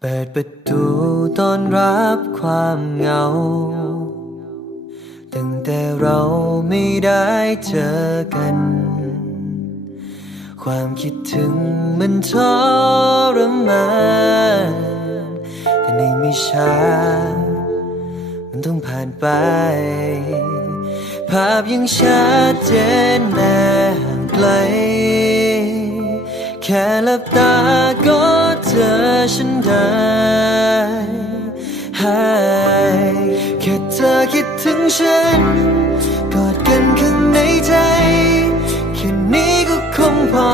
เปิดประตูต้อนรับความเหงา ตั้งแต่เราไม่ได้เจอกัน ความคิดถึงมันทรมานแต่ในไม่ช้า มันต้องผ่านไป ภาพยังชัดเจนแม้ห่างไกล แค่หลับตาก็ ฉันได้แค่เธอคิดถึงฉัน กอดกันข้างในใจ แค่นี้ก็คงพอ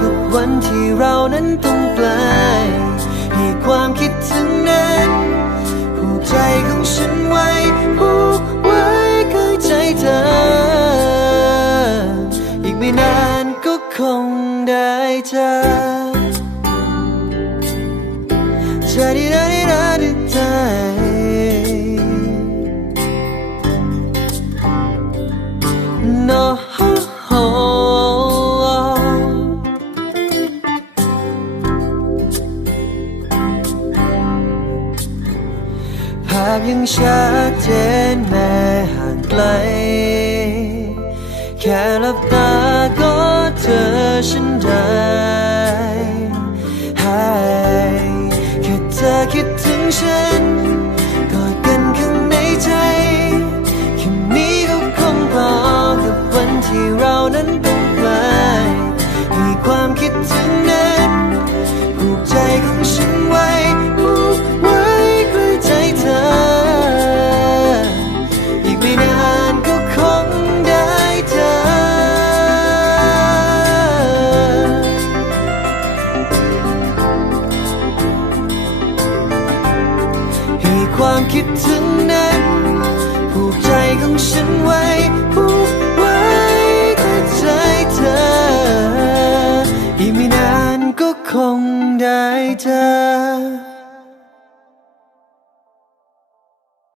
กับวันที่เรานั้นต้องไกลให้ความคิดถึงนั้นผูกใจของฉันไว้ผูกไว้กับใจเธอ อีกไม่นานก็คงได้เจอ No ภาพยังชัดเจนแม้ห่างไกล แค่หลับตาก็เจอฉันได้ อคิดถึงฉันกอดกันข้างในใจแค่นี้ก็คงพอกับวันที่เรานั้นต้องไปมีความคิดถึงนั้นผูกใจของฉัน ความคิดถึงนั้นผูกใจของฉันไว้ผูกไว้กับใจเธอ อีกไม่นานก็คงได้เจอ